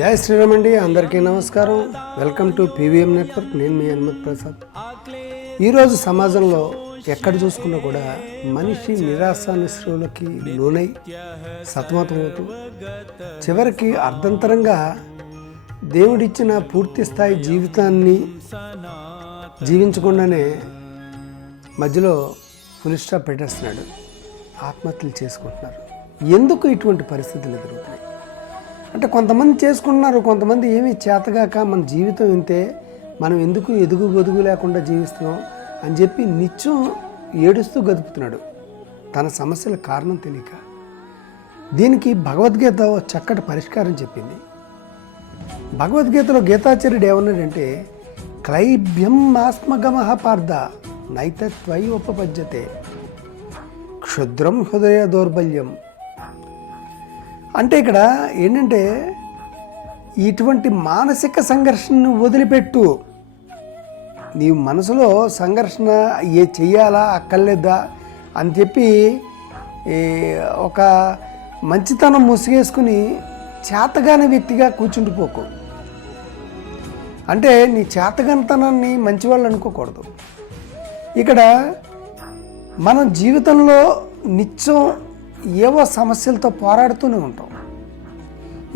జై శ్రీరామ్ అండి అందరికీ నమస్కారం. వెల్కమ్ టు పీవీఎం నెట్వర్క్ నేను మీ హనుమత్ ప్రసాద్. ఈరోజు సమాజంలో ఎక్కడ చూసుకున్నా కూడా మనిషి నిరాశ నిశ్రువులకి లోనై సతమతమవుతూ చివరికి అర్ధంతరంగా దేవుడిచ్చిన పూర్తి స్థాయి జీవితాన్ని జీవించకుండానే మధ్యలో ఫుల్ స్టాప్ పెట్టేస్తున్నాడు. ఆత్మహత్యలు చేసుకుంటున్నారు. ఎందుకు ఇటువంటి పరిస్థితులు ఎదురవుతున్నాయి? అంటే కొంతమంది చేసుకుంటున్నారు కొంతమంది ఏమీ చేతగాక మన జీవితం ఇంతే మనం ఎందుకు ఎదుగు గొదుగు లేకుండా జీవిస్తున్నాం అని చెప్పి నిత్యం ఏడుస్తూ గదుపుతున్నాడు. తన సమస్యల కారణం తెలియక. దీనికి భగవద్గీత చక్కటి పరిష్కారం చెప్పింది. భగవద్గీతలో గీతాచార్యుడు ఏమన్నాడంటే క్లైభ్యం ఆస్మగమః పార్థ నైతత్వై ఉపపద్యతే. క్షుద్రం హృదయ దౌర్బల్యం అంటే ఇక్కడ ఏంటంటే ఇటువంటి మానసిక సంఘర్షణను వదిలిపెట్టు. నీ మనసులో సంఘర్షణ ఏ చెయ్యాలా అక్కర్లేదా అని చెప్పి ఒక మంచితనం ముసిగేసుకుని చేతగాని వ్యక్తిగా కూర్చుండిపోకు అంటే నీ చేతగానితనాన్ని మంచివాళ్ళు అనుకోకూడదు. ఇక్కడ మనం జీవితంలో నిత్యం ఏవో సమస్యలతో పోరాడుతూనే ఉంటాం.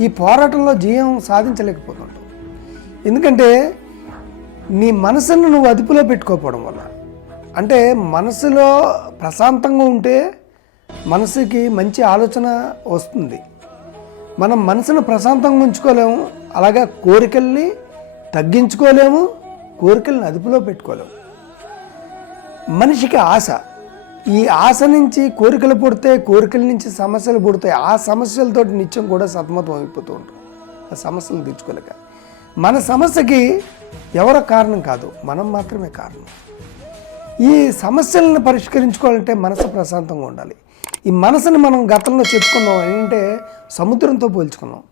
ఈ పోరాటంలో జయం సాధించలేకపోతుంటావు. ఎందుకంటే నీ మనసును నువ్వు అదుపులో పెట్టుకోకపోవడం వల్ల. అంటే మనసులో ప్రశాంతంగా ఉంటే మనసుకి మంచి ఆలోచన వస్తుంది. మనం మనసును ప్రశాంతంగా ఉంచుకోలేము అలాగే కోరికల్ని తగ్గించుకోలేము కోరికల్ని అదుపులో పెట్టుకోలేము. మనిషికి ఆశ ఈ ఆశ నుంచి కోరికలు పుడితే కోరికల నుంచి సమస్యలు పుడతాయి ఆ సమస్యలతో నిత్యం కూడా సతమతం అయిపోతూ ఉంటాం. ఆ సమస్యలు తీర్చుకోలేక. మన సమస్యకి ఎవరో కారణం కాదు. మనం మాత్రమే కారణం. ఈ సమస్యలను పరిష్కరించుకోవాలంటే మనసు ప్రశాంతంగా ఉండాలి. ఈ మనసుని మనం గతంలో చెప్పుకున్నాం ఏంటంటే సముద్రంతో పోల్చుకున్నాం.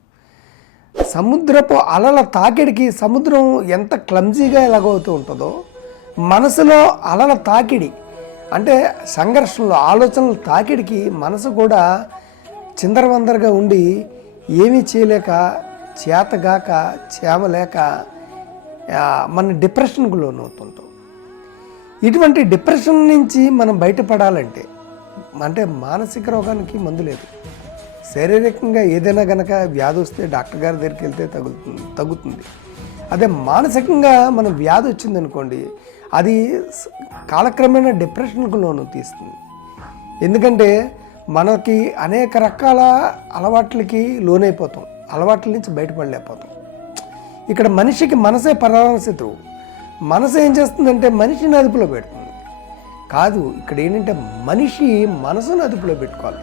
సముద్రపు అలల తాకిడికి సముద్రం ఎంత క్లమ్జీగా ఎలాగవుతూ ఉంటుందో మనసులో అలల తాకిడి అంటే సంఘర్షణలో ఆలోచనలు తాకిడికి మనసు కూడా చిందరవందరగా ఉండి ఏమీ చేయలేక చేతగాక చేమలేక మన డిప్రెషన్కు లోనవుతుంటాం. ఇటువంటి డిప్రెషన్ నుంచి మనం బయటపడాలంటే అంటే మానసిక రోగానికి మందు లేదు. శారీరకంగా ఏదైనా గనక వ్యాధి వస్తే డాక్టర్ గారి దగ్గరికి వెళ్తే తగ్గుతుంది తగ్గుతుంది. అదే మానసికంగా మన వ్యాధి వచ్చిందనుకోండి అది కాలక్రమేణా డిప్రెషన్కు లోను తీస్తుంది. ఎందుకంటే మనకి అనేక రకాల అలవాట్లకి లోనైపోతాం. అలవాట్ల నుంచి బయటపడలేకపోతాం. ఇక్కడ మనిషికి మనసే ప్రధాన శత్రువు. మనసు ఏం చేస్తుందంటే మనిషిని అదుపులో పెడుతుంది. కాదు ఇక్కడ ఏంటంటే మనిషి మనసును అదుపులో పెట్టుకోవాలి.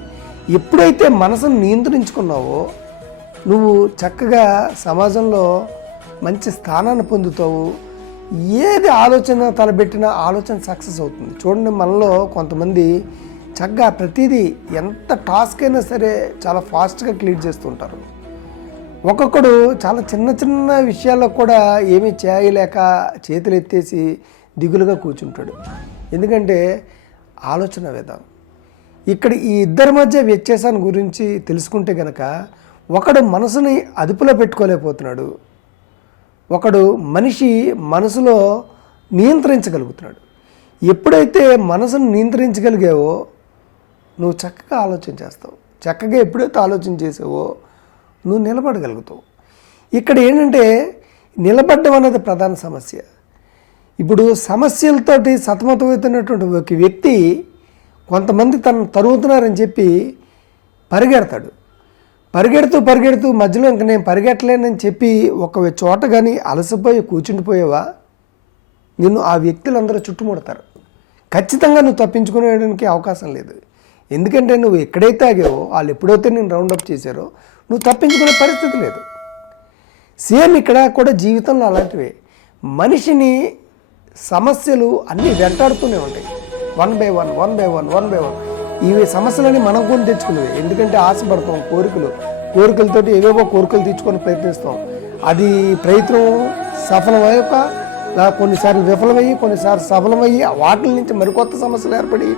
ఎప్పుడైతే మనసును నియంత్రించుకున్నావో నువ్వు చక్కగా సమాజంలో మంచి స్థానాన్ని పొందుతావు ఏది ఆలోచన తలబెట్టినా ఆలోచన సక్సెస్ అవుతుంది. చూడండి మనలో కొంతమంది చక్కగా ప్రతిదీ ఎంత టాస్క్ అయినా సరే చాలా ఫాస్ట్గా క్లియర్ చేస్తుంటారు. ఒక్కొక్కడు చాలా చిన్న చిన్న విషయాల్లో కూడా ఏమీ చేయలేక చేతులు ఎత్తేసి దిగులుగా కూర్చుంటాడు. ఎందుకంటే ఆలోచన విధానం. ఇక్కడ ఈ ఇద్దరి మధ్య వ్యత్యాసాన్ని గురించి తెలుసుకుంటే గనక ఒకడు మనసుని అదుపులో పెట్టుకోలేకపోతున్నాడు. ఒకడు మనిషి మనసులో నియంత్రించగలుగుతున్నాడు. ఎప్పుడైతే మనసును నియంత్రించగలిగావో నువ్వు చక్కగా ఆలోచన చేస్తావు. చక్కగా ఎప్పుడైతే ఆలోచన చేసావో నువ్వు నిలబడగలుగుతావు. ఇక్కడ ఏంటంటే నిలబడడం అనేది ప్రధాన సమస్య. ఇప్పుడు సమస్యలతోటి సతమతమవుతున్నటువంటి ఒక వ్యక్తి కొంతమంది తను తరుగుతున్నారని చెప్పి పరిగెడతాడు. పరిగెడుతూ పరిగెడుతూ మధ్యలో ఇంక నేను పరిగెట్టలేనని చెప్పి ఒక చోట కానీ అలసిపోయి కూర్చుండిపోయావా? నిన్ను ఆ వ్యక్తులందరూ చుట్టుముడతారు. ఖచ్చితంగా నువ్వు తప్పించుకునేడానికి అవకాశం లేదు. ఎందుకంటే నువ్వు ఎక్కడైతే ఆగావో వాళ్ళు ఎప్పుడైతే నేను రౌండప్ చేశారో నువ్వు తప్పించుకునే పరిస్థితి లేదు. సేమ్ ఇక్కడ కూడా జీవితంలో అలాంటివే. మనిషిని సమస్యలు అన్నీ వెంటాడుతూనే ఉంటాయి. One by one one by one one by one ఇవి సమస్యలని మనం కొని తెచ్చుకునేవి. ఎందుకంటే ఆశపడతాం కోరికలు. కోరికలతోటి ఏవేవో కోరికలు తెచ్చుకొని ప్రయత్నిస్తాం. అది ప్రయత్నం సఫలమయ్యాక కొన్నిసార్లు విఫలమయ్యి కొన్నిసార్లు సఫలమయ్యి వాటి నుంచి మరికొత్త సమస్యలు ఏర్పడి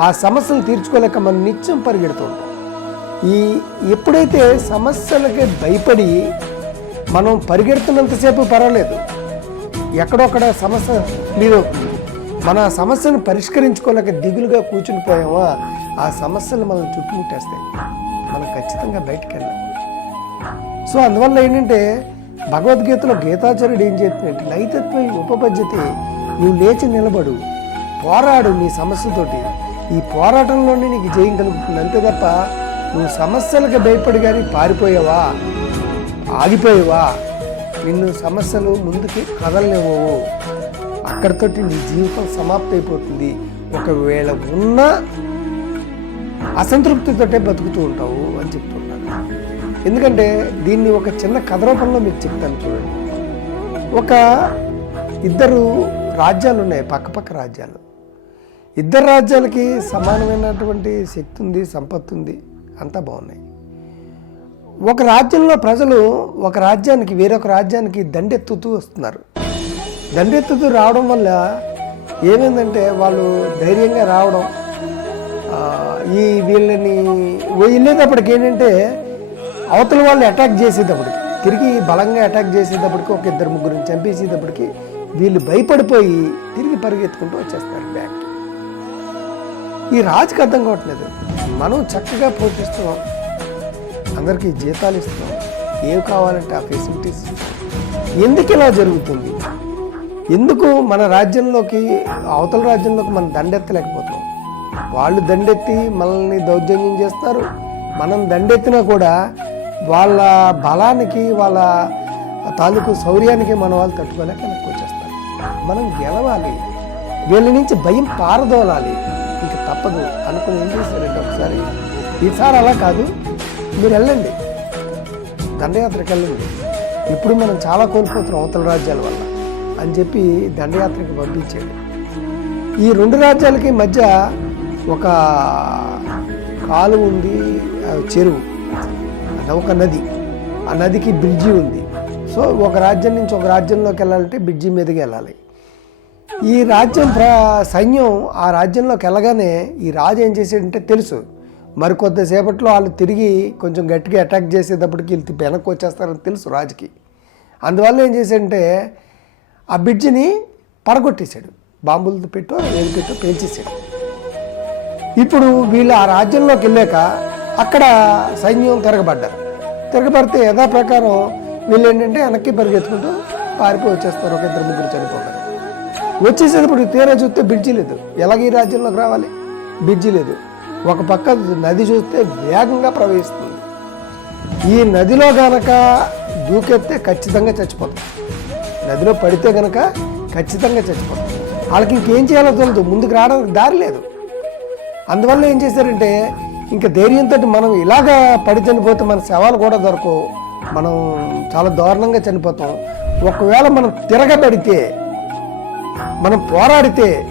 ఆ సమస్యలు తీర్చుకోలేక మనం నిత్యం పరిగెడుతూ ఈ ఎప్పుడైతే సమస్యలకి భయపడి మనం పరిగెడుతున్నంతసేపు పర్వాలేదు. ఎక్కడొక్కడ సమస్య మీరు మన సమస్యను పరిష్కరించుకోలేక దిగులుగా కూర్చుని పోయామా? ఆ సమస్యలు మనం చుట్టుముట్టేస్తాయి మనం ఖచ్చితంగా బయటికి వెళ్ళాలి. సో అందువల్ల ఏంటంటే భగవద్గీతలో గీతాచార్యుడు ఏం చెప్తుందంటే లైతత్వ ఉపపద్ధతి నువ్వు లేచి నిలబడు పోరాడు నీ సమస్యతోటి. ఈ పోరాటంలోనే నీకు జయం కలుగుతుంది. అంతే తప్ప నువ్వు సమస్యలకు భయపడి కానీ పారిపోయావా? ఆగిపోయావా? నిన్ను సమస్యలు ముందుకి కదలనివ్వవు. అక్కడితోటి నీ జీవితం సమాప్తి అయిపోతుంది. ఒకవేళ ఉన్నా అసంతృప్తితోటే బతుకుతూ ఉంటావు అని చెప్తున్నాను. ఎందుకంటే దీన్ని ఒక చిన్న కథ రూపంలో మీకు చెప్తాను చూడండి. ఒక ఇద్దరు రాజ్యాలు ఉన్నాయి పక్కపక్క రాజ్యాలు. ఇద్దరు రాజ్యాలకి సమానమైనటువంటి శక్తి ఉంది సంపత్తి ఉంది అంతా బాగున్నాయి. ఒక రాజ్యంలో ప్రజలు ఒక రాజ్యానికి వేరొక రాజ్యానికి దండెత్తుతూ వస్తున్నారు. దండెత్తుతూ రావడం వల్ల ఏమైందంటే వాళ్ళు ధైర్యంగా రావడం ఈ వీళ్ళని వెళ్ళేటప్పటికి ఏంటంటే అవతల వాళ్ళు అటాక్ చేసేటప్పటికి తిరిగి బలంగా అటాక్ చేసేటప్పటికి ఒక ఇద్దరు ముగ్గురిని చంపేసేటప్పటికి వీళ్ళు భయపడిపోయి తిరిగి పరిగెత్తుకుంటూ వచ్చేస్తారు బ్యాక్. ఈ రాజుకి అర్థం కావట్లేదు. మనం చక్కగా పోషిస్తున్నాం. అందరికీ జీతాలు ఇస్తున్నాం. ఏం కావాలంటే ఆ ఫెసిలిటీస్ ఎందుకు ఇలా జరుగుతుంది? ఎందుకు మన రాజ్యంలోకి అవతల రాజ్యంలోకి మనం దండెత్తలేకపోతున్నాం? వాళ్ళు దండెత్తి మనల్ని దౌర్జన్యం చేస్తారు. మనం దండెత్తినా కూడా వాళ్ళ బలానికి వాళ్ళ తాలూకు శౌర్యానికి మన వాళ్ళు తట్టుకోలేక వెనక్కి వచ్చేస్తారు. మనం గెలవాలి. వీళ్ళ నుంచి భయం పారదోలాలి. ఇంక తప్పదు. అనుకుని ఏం చేశారంటే ఒకసారి ఈసారి అలా కాదు. మీరు వెళ్ళండి. దండయాత్రకి వెళ్ళండి. ఇప్పుడు మనం చాలా కోల్పోతున్నాం అవతల రాజ్యాల వల్ల. అని చెప్పి దండయాత్రకి పంపించాడు ఈ రెండు రాజ్యాలకి మధ్య ఒక కాలువ ఉంది చెరువు అది ఒక నది. ఆ నదికి బ్రిడ్జి ఉంది. సో ఒక రాజ్యం నుంచి ఒక రాజ్యంలోకి వెళ్ళాలంటే బ్రిడ్జి మీదకి వెళ్ళాలి. ఈ రాజ్యం ప్ర సైన్యం ఆ రాజ్యంలోకి వెళ్ళగానే ఈ రాజు ఏం చేసాడంటే తెలుసు. మరి కొద్దిసేపట్లో వాళ్ళు తిరిగి కొంచెం గట్టిగా అటాక్ చేసేటప్పటికి వీళ్ళు వెనక్కి వచ్చేస్తారని తెలుసు రాజుకి. అందువల్ల ఏం చేశాడంటే ఆ బ్రిడ్జిని పడగొట్టేశాడు. బాంబులతో పెట్టో ఏది పెట్టో పేల్చేశాడు. ఇప్పుడు వీళ్ళు ఆ రాజ్యంలోకి వెళ్ళాక అక్కడ సైన్యం తిరగబడ్డారు. తిరగబడితే యథా ప్రకారం వీళ్ళు ఏంటంటే వెనక్కి పరిగెత్తుకుంటూ పారిపోయి వచ్చేస్తారు. ఒక ఇద్దరు ముగ్గురు చనిపోతారు. వచ్చేసేటప్పుడు తీరా చూస్తే బ్రిడ్జి లేదు. ఎలాగ ఈ రాజ్యంలోకి రావాలి? బ్రిడ్జి లేదు. ఒక పక్క నది చూస్తే వేగంగా ప్రవహిస్తుంది. ఈ నదిలో గనక దూకెత్తే ఖచ్చితంగా చచ్చిపోతుంది నదిలో పడితే కనుక ఖచ్చితంగా చచ్చిపోతాం. వాళ్ళకి ఇంకేం చేయాలో తెలియదు ముందుకు రావడానికి దారి లేదు. అందువల్ల ఏం చేశారంటే ఇంకా ధైర్యంతో మనం ఇలాగా పడి చనిపోతే మన శవాలు కూడా దొరకవు. మనం చాలా దారుణంగా చనిపోతాం. ఒకవేళ మనం తిరగబడితే మనం పోరాడితే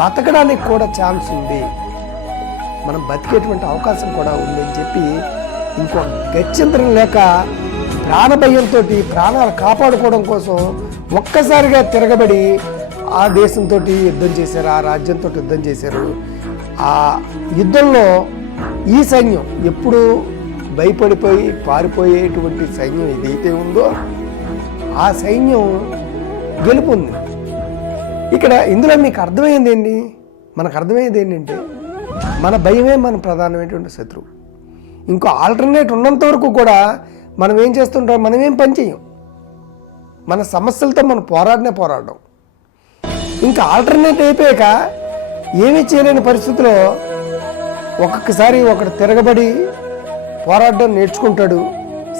బతకడానికి కూడా ఛాన్స్ ఉంది. మనం బతికేటువంటి అవకాశం కూడా ఉందని చెప్పి ఇంకో గత్యంతరం లేక ప్రాణభయంతో ప్రాణాలు కాపాడుకోవడం కోసం ఒక్కసారిగా తిరగబడి ఆ దేశంతో యుద్ధం చేశారు ఆ రాజ్యంతో యుద్ధం చేశారు. ఆ యుద్ధంలో ఈ సైన్యం ఎప్పుడు భయపడిపోయి పారిపోయేటువంటి సైన్యం ఏదైతే ఉందో ఆ సైన్యం గెలుపుంది. ఇక్కడ ఇందులో మీకు అర్థమైంది ఏంటి? మనకు అర్థమయ్యేది ఏంటంటే మన భయమే మన ప్రధానమైనటువంటి శత్రువు. ఇంకో ఆల్టర్నేట్ ఉన్నంత వరకు కూడా మనం ఏం చేస్తుంటాం? మనం ఏం పని చేయం మన సమస్యలతో మనం పోరాడినే పోరాడడం. ఇంకా ఆల్టర్నేట్ అయిపోయాక ఏమీ చేయలేని పరిస్థితిలో ఒక్కొక్కసారి ఒకడు తిరగబడి పోరాడడం నేర్చుకుంటాడు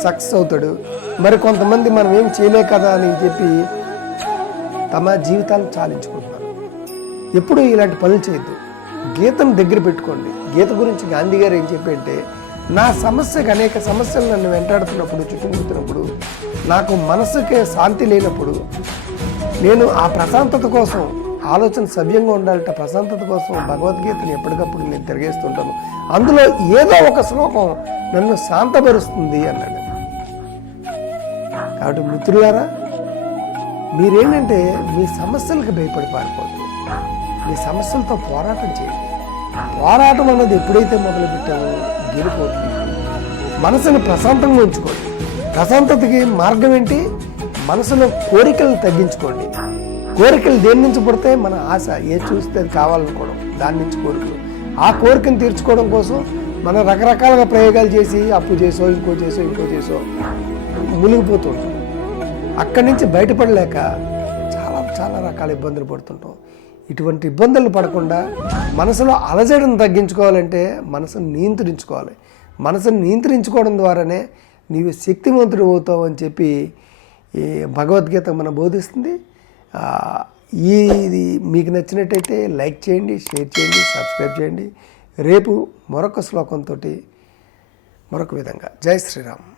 సక్సెస్ అవుతాడు. మరి కొంతమంది మనం ఏం చేయలే కదా అని చెప్పి తమ జీవితాలను చాలించుకుంటున్నారు. ఎప్పుడు ఇలాంటి పనులు చేయొద్దు. గీతను దగ్గర పెట్టుకోండి. గీత గురించి గాంధీ గారు ఏం చెప్పంటే నా సమస్యకు అనేక సమస్యలు నన్ను వెంటాడుతున్నప్పుడు చుట్టుముడుతున్నప్పుడు నాకు మనసుకే శాంతి లేనప్పుడు నేను ఆ ప్రశాంతత కోసం ఆలోచన సవ్యంగా ఉండాలంటే ప్రశాంతత కోసం భగవద్గీతను ఎప్పటికప్పుడు నేను తిరిగేస్తుంటాను. అందులో ఏదో ఒక శ్లోకం నన్ను శాంతపరుస్తుంది అన్నాడు. కాబట్టి మిత్రులారా మీరేంటంటే మీ సమస్యలకు భయపడి పారిపోతుంది మీ సమస్యలతో పోరాటం చేయండి. పోరాటం అన్నది ఎప్పుడైతే మొదలుపెట్టామో గెలిపోతుంది మనసుని ప్రశాంతంగా ఉంచుకోండి. ప్రశాంతతకి మార్గం ఏంటి? మనసులో కోరికలను తగ్గించుకోండి. కోరికలు దేని నుంచి పుడితే మన ఆశ ఏ చూస్తే అది కావాలనుకోవడం దాని నుంచి కోరికలు. ఆ కోరికను తీర్చుకోవడం కోసం మనం రకరకాలుగా ప్రయోగాలు చేసి అప్పు చేసో ఇంకో చేసో ఇంకో చేసో మునిగిపోతుంటాం. అక్కడి నుంచి బయటపడలేక చాలా చాలా రకాల ఇబ్బందులు పడుతుంటాం. ఇటువంటి ఇబ్బందులు పడకుండా మనసులో అలజడిని తగ్గించుకోవాలంటే మనసును నియంత్రించుకోవాలి. మనసును నియంత్రించుకోవడం ద్వారానే నీవు శక్తివంతుడు అవుతావు అని చెప్పి ఈ భగవద్గీత మన బోధిస్తుంది. ఈ ఇది మీకు నచ్చినట్టయితే లైక్ చేయండి షేర్ చేయండి సబ్స్క్రైబ్ చేయండి. రేపు మరొక శ్లోకంతో మరొక విధంగా. జై శ్రీరామ్.